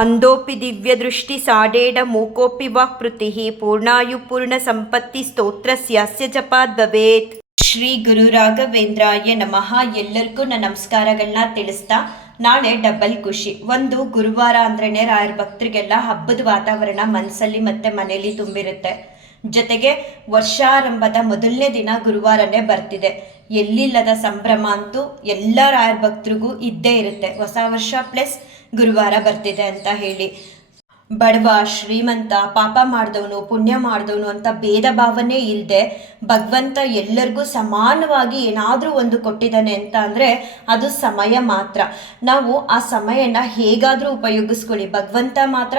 ಅಂದೋಪಿ ದಿವ್ಯದೃಷ್ಟಿ ಸಾಡೇಡ ಮೂಕೋಪಿ ವಾಕ್ಪೃತಿಃ ಪೂರ್ಣಾಯು ಪೂರ್ಣ ಸಂಪತ್ತಿ ಸ್ತೋತ್ರಸ್ಯಾಸ್ಯ ಜಪಾದ್ ಭವೇತ್. ಶ್ರೀ ಗುರು ರಾಘವೇಂದ್ರಾಯ ನಮಃ. ಎಲ್ಲರಿಗೂ ನನ್ನ ನಮಸ್ಕಾರಗಳನ್ನ ತಿಳಿಸ್ತಾ, ನಾಳೆ ಡಬಲ್ ಖುಷಿ. ಒಂದು ಗುರುವಾರ ಅಂದ್ರೇನೆ ರಾಯರ ಭಕ್ತರಿಗೆಲ್ಲ ಹಬ್ಬದ ವಾತಾವರಣ ಮನಸ್ಸಲ್ಲಿ ಮತ್ತೆ ಮನೆಯಲ್ಲಿ ತುಂಬಿರುತ್ತೆ. ಜೊತೆಗೆ ವರ್ಷಾರಂಭದ ಮೊದಲನೇ ದಿನ ಗುರುವಾರನೇ ಬರ್ತಿದೆ. ಎಲ್ಲಿಲ್ಲದ ಸಂಭ್ರಮ ಅಂತೂ ಎಲ್ಲ ರಾಯರ ಭಕ್ತರಿಗೂ ಇದ್ದೇ ಇರುತ್ತೆ. ಹೊಸ ವರ್ಷ ಪ್ಲಸ್ ಗುರುವಾರ ಬರ್ತಿದೆ ಅಂತ ಹೇಳಿ. ಬಡವ ಶ್ರೀಮಂತ, ಪಾಪ ಮಾಡಿದವನು ಪುಣ್ಯ ಮಾಡಿದವನು ಅಂತ ಭೇದ ಭಾವನೆ ಇಲ್ಲದೆ ಭಗವಂತ ಎಲ್ಲರಿಗೂ ಸಮಾನವಾಗಿ ಏನಾದರೂ ಒಂದು ಕೊಟ್ಟಿದ್ದಾನೆ ಅಂತ ಅಂದರೆ ಅದು ಸಮಯ ಮಾತ್ರ. ನಾವು ಆ ಸಮಯನ ಹೇಗಾದರೂ ಉಪಯೋಗಿಸ್ಕೊಳ್ಳಿ. ಭಗವಂತ ಮಾತ್ರ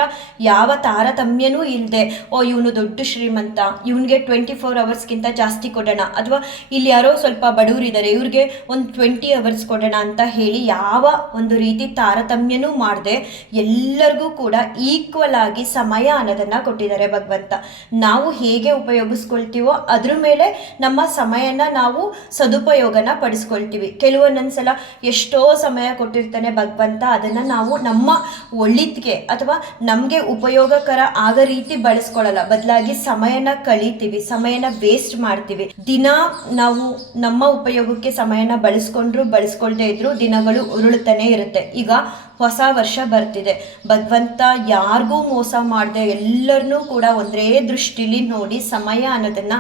ಯಾವ ತಾರತಮ್ಯನೂ ಇಲ್ಲದೆ, ಇವನು ದೊಡ್ಡ ಶ್ರೀಮಂತ, ಇವನಿಗೆ 24 ಅವರ್ಸ್ಗಿಂತ ಜಾಸ್ತಿ ಕೊಡೋಣ, ಅಥವಾ ಇಲ್ಲಿ ಯಾರೋ ಸ್ವಲ್ಪ ಬಡವರಿದ್ದಾರೆ ಇವ್ರಿಗೆ ಒಂದು 20 ಅವರ್ಸ್ ಕೊಡೋಣ ಅಂತ ಹೇಳಿ ಯಾವ ಒಂದು ರೀತಿ ತಾರತಮ್ಯನೂ ಮಾಡದೆ ಎಲ್ಲರಿಗೂ ಕೂಡ ಈಕ್ವಲ್ ಆಗಿ ಸಮಯ ಅನ್ನೋದನ್ನ ಕೊಟ್ಟಿದ್ದಾರೆ ಭಗವಂತ. ನಾವು ಹೇಗೆ ಉಪಯೋಗಿಸ್ಕೊಳ್ತೀವೋ ಅದ್ರ ಮೇಲೆ ನಮ್ಮ ಸಮಯನ ನಾವು ಸದುಪಯೋಗನ ಪಡಿಸ್ಕೊಳ್ತೀವಿ. ಕೆಲವೊಂದೊಂದ್ಸಲ ಎಷ್ಟೋ ಸಮಯ ಕೊಟ್ಟಿರ್ತಾನೆ ಭಗವಂತ, ಅದನ್ನ ನಾವು ನಮ್ಮ ಒಳಿತಿಗೆ ಅಥವಾ ನಮಗೆ ಉಪಯೋಗಕರ ಆಗ ರೀತಿ ಬಳಸ್ಕೊಳ್ಳಲ್ಲ. ಬದಲಾಗಿ ಸಮಯನ ಕಳೀತೀವಿ, ಸಮಯನ ವೇಸ್ಟ್ ಮಾಡ್ತೀವಿ. ದಿನ ನಾವು ನಮ್ಮ ಉಪಯೋಗಕ್ಕೆ ಸಮಯನ ಬಳಸ್ಕೊಳ್ದೇ ಇದ್ರು ದಿನಗಳು ಉರುಳುತ್ತಾನೆ ಇರುತ್ತೆ. ಈಗ ಹೊಸ ವರ್ಷ ಬರ್ತಿದೆ. ಭಗವಂತ ಯಾರಿಗೂ ಮೋಸ ಮಾಡದೆ ಎಲ್ಲರನ್ನೂ ಕೂಡ ಒಂದೇ ದೃಷ್ಟಿಲಿ ನೋಡಿ ಸಮಯ ಅನ್ನೋದನ್ನ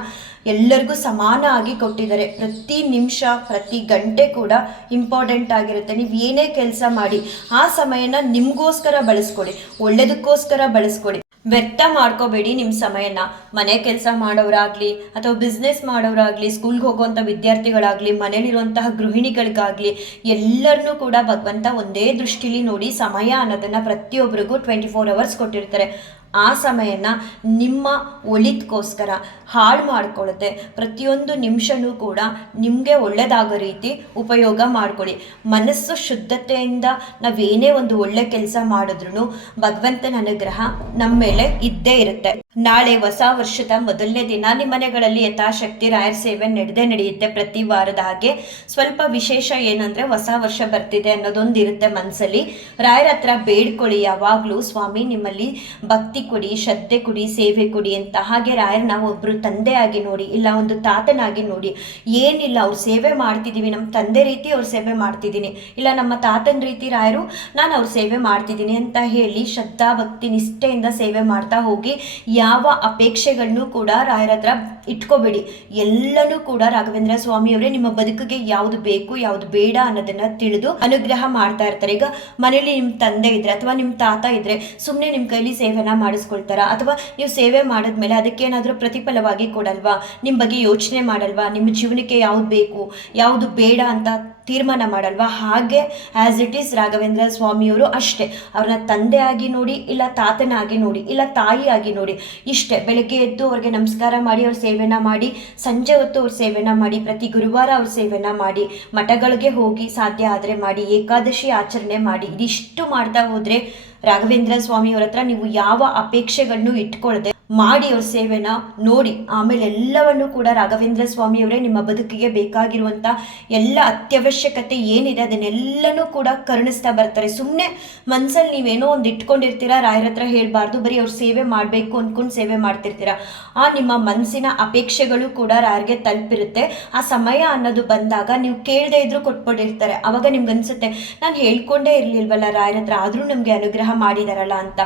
ಎಲ್ಲರಿಗೂ ಸಮಾನ ಆಗಿ ಕೊಟ್ಟಿದ್ದಾರೆ. ಪ್ರತಿ ನಿಮಿಷ ಪ್ರತಿ ಗಂಟೆ ಕೂಡ ಇಂಪಾರ್ಟೆಂಟ್ ಆಗಿರುತ್ತೆ. ನೀವು ಏನೇ ಕೆಲಸ ಮಾಡಿ ಆ ಸಮಯನ ನಿಮಗೋಸ್ಕರ ಬಳಸ್ಕೊಡಿ, ಒಳ್ಳೇದಕ್ಕೋಸ್ಕರ ಬಳಸ್ಕೊಡಿ. ವ್ಯರ್ಥ ಮಾಡ್ಕೋಬೇಡಿ ನಿಮ್ಮ ಸಮಯನ. ಮನೆ ಕೆಲಸ ಮಾಡೋರಾಗಲಿ ಅಥವಾ ಬಿಸ್ನೆಸ್ ಮಾಡೋರಾಗಲಿ, ಸ್ಕೂಲ್ಗೆ ಹೋಗುವಂಥ ವಿದ್ಯಾರ್ಥಿಗಳಾಗಲಿ, ಮನೇಲಿರುವಂತಹ ಗೃಹಿಣಿಗಳಿಗಾಗಲಿ ಎಲ್ಲರನ್ನೂ ಕೂಡ ಭಗವಂತ ಒಂದೇ ದೃಷ್ಟಿಲಿ ನೋಡಿ ಸಮಯ ಅನ್ನೋದನ್ನು ಪ್ರತಿಯೊಬ್ಬರಿಗೂ 24 ಅವರ್ಸ್ ಕೊಟ್ಟಿರ್ತಾರೆ. ಆ ಸಮಯನ ನಿಮ್ಮ ಒಳಿತಕ್ಕೋಸ್ಕರ ಹಾಳು ಮಾಡ್ಕೊಳ್ಳುತ್ತೆ. ಪ್ರತಿಯೊಂದು ನಿಮಿಷನೂ ಕೂಡ ನಿಮಗೆ ಒಳ್ಳೆಯದಾಗೋ ರೀತಿ ಉಪಯೋಗ ಮಾಡಿಕೊಡಿ. ಮನಸ್ಸು ಶುದ್ಧತೆಯಿಂದ ನಾವೇನೇ ಒಂದು ಒಳ್ಳೆ ಕೆಲಸ ಮಾಡಿದ್ರೂ ಭಗವಂತನ ಅನುಗ್ರಹ ನಮ್ಮ ಮೇಲೆ ಇದ್ದೇ ಇರುತ್ತೆ. ನಾಳೆ ಹೊಸ ವರ್ಷದ ಮೊದಲನೇ ದಿನ ನಿಮ್ಮ ಮನೆಗಳಲ್ಲಿ ಯಥಾಶಕ್ತಿ ರಾಯರ ಸೇವೆ ನಡೆಯುತ್ತೆ. ಪ್ರತಿ ವಾರದ ಹಾಗೆ ಸ್ವಲ್ಪ ವಿಶೇಷ ಏನಂದರೆ ಹೊಸ ವರ್ಷ ಬರ್ತಿದೆ ಅನ್ನೋದೊಂದು ಇರುತ್ತೆ ಮನಸ್ಸಲ್ಲಿ. ರಾಯರ ಹತ್ರ ಬೇಡ್ಕೊಳ್ಳಿ ಯಾವಾಗಲೂ, ಸ್ವಾಮಿ ನಿಮ್ಮಲ್ಲಿ ಭಕ್ತಿ ಕೊಡಿ, ಶ್ರದ್ಧೆ ಕೊಡಿ, ಸೇವೆ ಕೊಡಿ ಅಂತ. ಹಾಗೆ ರಾಯರನ್ನ ಒಬ್ಬರು ತಂದೆಯಾಗಿ ನೋಡಿ, ಇಲ್ಲ ಒಂದು ತಾತನಾಗಿ ನೋಡಿ. ಏನಿಲ್ಲ, ಅವ್ರು ಸೇವೆ ಮಾಡ್ತಿದ್ದೀವಿ, ನಮ್ಮ ತಂದೆ ರೀತಿ ಅವ್ರ ಸೇವೆ ಮಾಡ್ತಿದ್ದೀನಿ, ಇಲ್ಲ ನಮ್ಮ ತಾತನ ರೀತಿ ರಾಯರು ನಾನು ಅವ್ರ ಸೇವೆ ಮಾಡ್ತಿದ್ದೀನಿ ಅಂತ ಹೇಳಿ ಶ್ರದ್ಧಾ ಭಕ್ತಿ ನಿಷ್ಠೆಯಿಂದ ಸೇವೆ ಮಾಡ್ತಾ ಹೋಗಿ. ಯಾವ ಅಪೇಕ್ಷೆಗಳನ್ನು ಕೂಡ ರಾಯರ ಹತ್ರ ಇಟ್ಕೋಬೇಡಿ. ಎಲ್ಲನೂ ಕೂಡ ರಾಘವೇಂದ್ರ ಸ್ವಾಮಿಯವರೇ ನಿಮ್ಮ ಬದುಕಿಗೆ ಯಾವುದು ಬೇಕು ಯಾವುದು ಬೇಡ ಅನ್ನೋದನ್ನ ತಿಳಿದು ಅನುಗ್ರಹ ಮಾಡ್ತಾ ಇರ್ತಾರೆ. ಈಗ ಮನೇಲಿ ನಿಮ್ಮ ತಂದೆ ಇದ್ರೆ ಅಥವಾ ನಿಮ್ಮ ತಾತ ಇದ್ರೆ ಸುಮ್ಮನೆ ನಿಮ್ಮ ಕೈಲಿ ಸೇವೆನ ಮಾಡಿಸ್ಕೊಳ್ತಾರ? ಅಥವಾ ನೀವು ಸೇವೆ ಮಾಡಿದ್ಮೇಲೆ ಅದಕ್ಕೇನಾದರೂ ಪ್ರತಿಫಲವಾಗಿ ಕೊಡಲ್ವಾ? ನಿಮ್ಮ ಬಗ್ಗೆ ಯೋಚನೆ ಮಾಡಲ್ವಾ? ನಿಮ್ಮ ಜೀವನಕ್ಕೆ ಯಾವ್ದು ಬೇಕು ಯಾವುದು ಬೇಡ ಅಂತ ತೀರ್ಮಾನ ಮಾಡಲ್ವಾ? ಹಾಗೆ ಆ್ಯಸ್ ಇಟ್ ಈಸ್ ರಾಘವೇಂದ್ರ ಸ್ವಾಮಿಯವರು ಅಷ್ಟೇ. ಅವ್ರನ್ನ ತಂದೆಯಾಗಿ ನೋಡಿ, ಇಲ್ಲ ತಾತನಾಗಿ ನೋಡಿ, ಇಲ್ಲ ತಾಯಿಯಾಗಿ ನೋಡಿ. ಇಷ್ಟೇ. ಬೆಳಗ್ಗೆ ಎದ್ದು ಅವ್ರಿಗೆ ನಮಸ್ಕಾರ ಮಾಡಿ ಅವ್ರ ಸೇವೆನ ಮಾಡಿ, ಸಂಜೆ ಹೊತ್ತು ಅವ್ರ ಸೇವೆನ ಮಾಡಿ, ಪ್ರತಿ ಗುರುವಾರ ಅವ್ರ ಸೇವೆನ ಮಾಡಿ, ಮಠಗಳಿಗೆ ಹೋಗಿ ಸಾಧ್ಯ ಆದರೆ ಮಾಡಿ, ಏಕಾದಶಿ ಆಚರಣೆ ಮಾಡಿ. ಇದಿಷ್ಟು ಮಾಡ್ತಾ ಹೋದರೆ ರಾಘವೇಂದ್ರ ಸ್ವಾಮಿಯವ್ರ ಹತ್ರ ನೀವು ಯಾವ ಅಪೇಕ್ಷೆಗಳನ್ನು ಇಟ್ಕೊಳ್ಳದೆ ಮಾಡಿ ಅವ್ರ ಸೇವೆನ ನೋಡಿ. ಆಮೇಲೆ ಎಲ್ಲವನ್ನು ಕೂಡ ರಾಘವೇಂದ್ರ ಸ್ವಾಮಿಯವರೇ ನಿಮ್ಮ ಬದುಕಿಗೆ ಬೇಕಾಗಿರುವಂಥ ಎಲ್ಲ ಅತ್ಯವಶ್ಯಕತೆ ಏನಿದೆ ಅದನ್ನೆಲ್ಲನೂ ಕೂಡ ಕರುಣಿಸ್ತಾ ಬರ್ತಾರೆ. ಸುಮ್ಮನೆ ಮನಸ್ಸಲ್ಲಿ ನೀವೇನೋ ಒಂದು ಇಟ್ಕೊಂಡಿರ್ತೀರಾ, ರಾಯರ ಹತ್ರ ಹೇಳಬಾರ್ದು, ಬರೀ ಅವ್ರ ಸೇವೆ ಮಾಡಬೇಕು ಅಂದ್ಕೊಂಡು ಸೇವೆ ಮಾಡ್ತಿರ್ತೀರಾ. ಆ ನಿಮ್ಮ ಮನಸ್ಸಿನ ಅಪೇಕ್ಷೆಗಳು ಕೂಡ ರಾಯರಿಗೆ ತಲುಪಿರುತ್ತೆ. ಆ ಸಮಯ ಅನ್ನೋದು ಬಂದಾಗ ನೀವು ಕೇಳದೆ ಇದ್ರೂ ಕೊಟ್ಬಿಟ್ಟಿರ್ತಾರೆ. ಆವಾಗ ನಿಮ್ಗೆ ಅನ್ಸುತ್ತೆ, ನಾನು ಹೇಳ್ಕೊಂಡೇ ಇರಲಿಲ್ವಲ್ಲ ರಾಯರ ಹತ್ರ, ಆದರೂ ನಮಗೆ ಅನುಗ್ರಹ ಮಾಡಿದಾರಲ್ಲ ಅಂತ.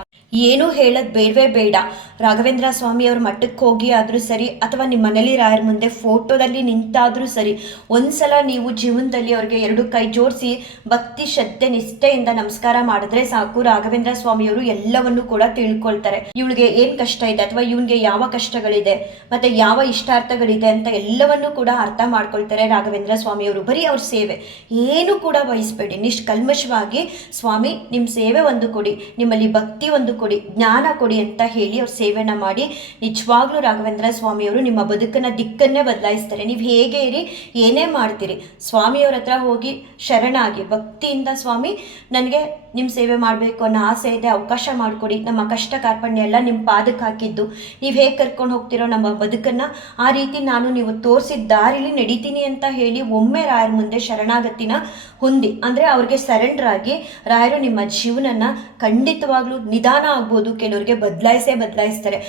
ಏನೂ ಹೇಳೋದು ಬೇಡವೇ ಬೇಡ. ರಾಘವೇಂದ್ರ ಸ್ವಾಮಿಯವ್ರ ಮಠಕ್ಕೆ ಹೋಗಿ ಆದರೂ ಸರಿ, ಅಥವಾ ನಿಮ್ಮ ಮನೇಲಿ ರಾಯರ ಮುಂದೆ ಫೋಟೋದಲ್ಲಿ ನಿಂತಾದರೂ ಸರಿ, ಒಂದ್ಸಲ ನೀವು ಜೀವನದಲ್ಲಿ ಅವ್ರಿಗೆ 2 ಕೈ ಜೋಡಿಸಿ ಭಕ್ತಿ ಶ್ರದ್ಧೆ ನಿಷ್ಠೆಯಿಂದ ನಮಸ್ಕಾರ ಮಾಡಿದ್ರೆ ಸಾಕು. ರಾಘವೇಂದ್ರ ಸ್ವಾಮಿಯವರು ಎಲ್ಲವನ್ನೂ ಕೂಡ ತಿಳ್ಕೊಳ್ತಾರೆ. ಇವಳಿಗೆ ಏನು ಕಷ್ಟ ಇದೆ ಅಥವಾ ಇವನಿಗೆ ಯಾವ ಕಷ್ಟಗಳಿದೆ ಮತ್ತೆ ಯಾವ ಇಷ್ಟಾರ್ಥಗಳಿದೆ ಅಂತ ಎಲ್ಲವನ್ನೂ ಕೂಡ ಅರ್ಥ ಮಾಡ್ಕೊಳ್ತಾರೆ ರಾಘವೇಂದ್ರ ಸ್ವಾಮಿಯವರು. ಬರೀ ಅವ್ರ ಸೇವೆ ಏನು ಕೂಡ ವಹಿಸ್ಬೇಡಿ. ನಿಷ್ಕಲ್ಮಶವಾಗಿ ಸ್ವಾಮಿ ನಿಮ್ಮ ಸೇವೆ ಒಂದು ಕೊಡಿ, ನಿಮ್ಮಲ್ಲಿ ಭಕ್ತಿ ಒಂದು ಕೊಡಿ, ಜ್ಞಾನ ಕೊಡಿ ಅಂತ ಹೇಳಿ ಅವ್ರ ಸೇವೆನ ಮಾಡಿ ನಿಜವಾಗ್ಲೂ ರಾಘವೇಂದ್ರ ಸ್ವಾಮಿಯವರು ನಿಮ್ಮ ಬದುಕನ್ನ ದಿಕ್ಕನ್ನೇ ಬದಲಾಯಿಸ್ತಾರೆ. ನೀವು ಹೇಗೆ ಇರಿ, ಏನೇ ಮಾಡ್ತೀರಿ, ಸ್ವಾಮಿಯವ್ರ ಹತ್ರ ಹೋಗಿ ಶರಣಾಗಿ ಭಕ್ತಿಯಿಂದ, ಸ್ವಾಮಿ ನನಗೆ ನಿಮ್ಮ ಸೇವೆ ಮಾಡಬೇಕು ಅನ್ನೋ ಆಸೆ ಇದೆ, ಅವಕಾಶ ಮಾಡಿಕೊಡಿ, ನಮ್ಮ ಕಷ್ಟ ಕಾರ್ಪಣ್ಯ ಎಲ್ಲ ನಿಮ್ಮ ಪಾದಕ್ಕೆ ಹಾಕಿದ್ದು, ನೀವು ಹೇಗೆ ಕರ್ಕೊಂಡು ಹೋಗ್ತಿರೋ ನಮ್ಮ ಬದುಕನ್ನು ಆ ರೀತಿ ನಾನು ನೀವು ತೋರಿಸಿದ ದಾರಿಲಿ ನಡೀತೀನಿ ಅಂತ ಹೇಳಿ ಒಮ್ಮೆ ರಾಯರ ಮುಂದೆ ಶರಣಾಗತಿನ ಹೊಂದಿ, ಅಂದರೆ ಅವ್ರಿಗೆ ಸರೆಂಡರ್ ಆಗಿ ರಾಯರು ನಿಮ್ಮ ಜೀವನನ ಖಂಡಿತವಾಗ್ಲೂ ನಿಧಾನ ಆಗ್ಬೋದು, ಕೆಲವ್ರಿಗೆ ಬದಲಾಯಿಸ್ತಾರೆ.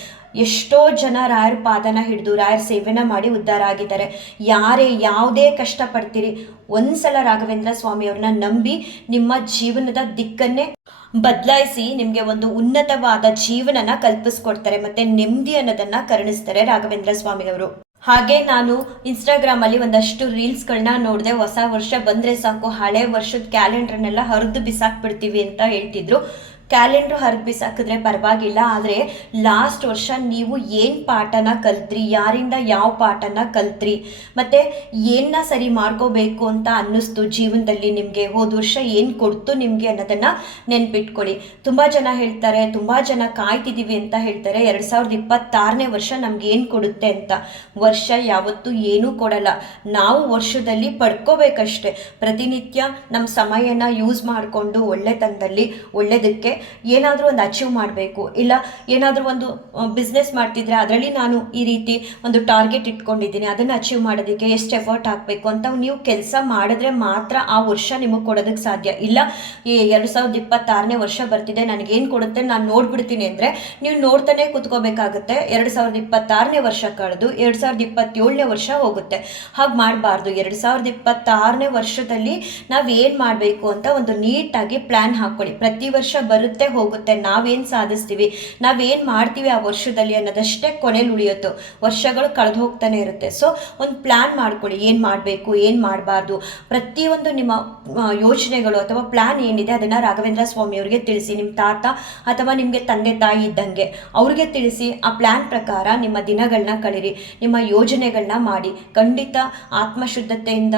ಎಷ್ಟೋ ಜನ ರಾಯರ ಪಾದನ ಹಿಡಿದು ರಾಯರ ಸೇವೆನ ಮಾಡಿ ಉದ್ಧಾರ ಆಗಿದ್ದಾರೆ. ಯಾರೇ ಯಾವುದೇ ಕಷ್ಟಪಡ್ತೀರಿ, ಒಂದ್ಸಲ ರಾಘವೇಂದ್ರ ಸ್ವಾಮಿಯವ್ರನ್ನ ನಂಬಿ ನಿಮ್ಮ ಜೀವನದ ದಿಕ್ಕನ್ನೇ ಬದಲಾಯಿಸಿ ನಿಮಗೆ ಒಂದು ಉನ್ನತವಾದ ಜೀವನನ ಕಲ್ಪಿಸ್ಕೊಡ್ತಾರೆ, ಮತ್ತೆ ನೆಮ್ಮದಿ ಅನ್ನೋದನ್ನ ಕರುಣಿಸ್ತಾರೆ ರಾಘವೇಂದ್ರ ಸ್ವಾಮಿಯವರು. ಹಾಗೆ ನಾನು ಇನ್ಸ್ಟಾಗ್ರಾಮಲ್ಲಿ ಒಂದಷ್ಟು ರೀಲ್ಸ್ಗಳನ್ನ ನೋಡಿದೆ. ಹೊಸ ವರ್ಷ ಬಂದರೆ ಸಾಕು ಹಳೆ ವರ್ಷದ ಕ್ಯಾಲೆಂಡ್ರನ್ನೆಲ್ಲ ಹರಿದು ಬಿಸಾಕ್ಬಿಡ್ತೀವಿ ಅಂತ ಹೇಳ್ತಿದ್ರು. ಕ್ಯಾಲೆಂಡ್ರು ಹರಿದು ಬಿಸಾಕಿದ್ರೆ ಪರವಾಗಿಲ್ಲ, ಆದರೆ ಲಾಸ್ಟ್ ವರ್ಷ ನೀವು ಏನು ಪಾಠನ ಕಲ್ತ್ರಿ, ಯಾರಿಂದ ಯಾವ ಪಾಠನ ಕಲ್ತ್ರಿ, ಮತ್ತು ಏನನ್ನ ಸರಿ ಮಾಡ್ಕೋಬೇಕು ಅಂತ ಅನ್ನಿಸ್ತು ಜೀವನದಲ್ಲಿ ನಿಮಗೆ, ಹೋದ ವರ್ಷ ಏನು ಕೊಡ್ತು ನಿಮಗೆ ಅನ್ನೋದನ್ನು ನೆನ್ಪಿಟ್ಕೊಳ್ಳಿ. ತುಂಬ ಜನ ಹೇಳ್ತಾರೆ, ತುಂಬ ಜನ ಕಾಯ್ತಿದ್ದೀವಿ ಅಂತ ಹೇಳ್ತಾರೆ 2026ನೇ ವರ್ಷ ನಮ್ಗೆ ಏನು ಕೊಡುತ್ತೆ ಅಂತ. ವರ್ಷ ಯಾವತ್ತೂ ಏನೂ ಕೊಡಲ್ಲ, ನಾವು ವರ್ಷದಲ್ಲಿ ಪಡ್ಕೋಬೇಕಷ್ಟೆ. ಪ್ರತಿನಿತ್ಯ ನಮ್ಮ ಸಮಯನ ಯೂಸ್ ಮಾಡಿಕೊಂಡು ಒಳ್ಳೆತನದಲ್ಲಿ ಒಳ್ಳೆಯದಕ್ಕೆ ಏನಾದರೂ ಒಂದು ಅಚೀವ್ ಮಾಡಬೇಕು, ಇಲ್ಲ ಏನಾದರೂ ಒಂದು ಬಿಸ್ನೆಸ್ ಮಾಡ್ತಿದ್ರೆ ಅದರಲ್ಲಿ ನಾನು ಈ ರೀತಿ ಒಂದು ಟಾರ್ಗೆಟ್ ಇಟ್ಕೊಂಡಿದ್ದೀನಿ, ಅದನ್ನು ಅಚೀವ್ ಮಾಡೋದಕ್ಕೆ ಎಷ್ಟು ಎಫರ್ಟ್ ಹಾಕಬೇಕು ಅಂತ ನೀವು ಕೆಲಸ ಮಾಡಿದ್ರೆ ಮಾತ್ರ ಆ ವರ್ಷ ನಿಮಗೆ ಕೊಡೋದಕ್ಕೆ ಸಾಧ್ಯ. ಇಲ್ಲ ಈ 2026ನೇ ವರ್ಷ ಬರ್ತಿದೆ ನನಗೇನು ಕೊಡುತ್ತೆ ನಾನು ನೋಡ್ಬಿಡ್ತೀನಿ ಅಂದರೆ ನೀವು ನೋಡ್ತಾನೆ ಕೂತ್ಕೋಬೇಕಾಗುತ್ತೆ. 2026ನೇ ವರ್ಷ ಕಳೆದು 2027ನೇ ವರ್ಷ ಹೋಗುತ್ತೆ. ಹಾಗೆ ಮಾಡಬಾರ್ದು. 2026ನೇ ವರ್ಷದಲ್ಲಿ ನಾವು ಏನು ಮಾಡಬೇಕು ಅಂತ ಒಂದು ನೀಟಾಗಿ ಪ್ಲ್ಯಾನ್ ಹಾಕ್ಕೊಳ್ಳಿ. ಪ್ರತಿ ವರ್ಷ ಬರುತ್ತೆ ಹೋಗುತ್ತೆ, ನಾವೇನು ಸಾಧಿಸ್ತೀವಿ, ನಾವೇನು ಮಾಡ್ತೀವಿ ಆ ವರ್ಷದಲ್ಲಿ ಅನ್ನೋದಷ್ಟೇ ಕೊನೆಯಲ್ಲಿ ಉಳಿಯುತ್ತೋ, ವರ್ಷಗಳು ಕಳೆದು ಹೋಗ್ತಾನೆ ಇರುತ್ತೆ. ಸೊ ಒಂದು ಪ್ಲ್ಯಾನ್ ಮಾಡ್ಕೊಳ್ಳಿ, ಏನು ಮಾಡಬೇಕು ಏನು ಮಾಡಬಾರ್ದು, ಪ್ರತಿಯೊಂದು ನಿಮ್ಮ ಯೋಚನೆಗಳು ಅಥವಾ ಪ್ಲ್ಯಾನ್ ಏನಿದೆ ಅದನ್ನು ರಾಘವೇಂದ್ರ ಸ್ವಾಮಿಯವ್ರಿಗೆ ತಿಳಿಸಿ. ನಿಮ್ಮ ತಾತ ಅಥವಾ ನಿಮಗೆ ತಂದೆ ತಾಯಿ ಇದ್ದಂಗೆ ಅವ್ರಿಗೆ ತಿಳಿಸಿ, ಆ ಪ್ಲ್ಯಾನ್ ಪ್ರಕಾರ ನಿಮ್ಮ ದಿನಗಳನ್ನ ಕಳೀರಿ, ನಿಮ್ಮ ಯೋಜನೆಗಳನ್ನ ಮಾಡಿ. ಖಂಡಿತ ಆತ್ಮಶುದ್ಧತೆಯಿಂದ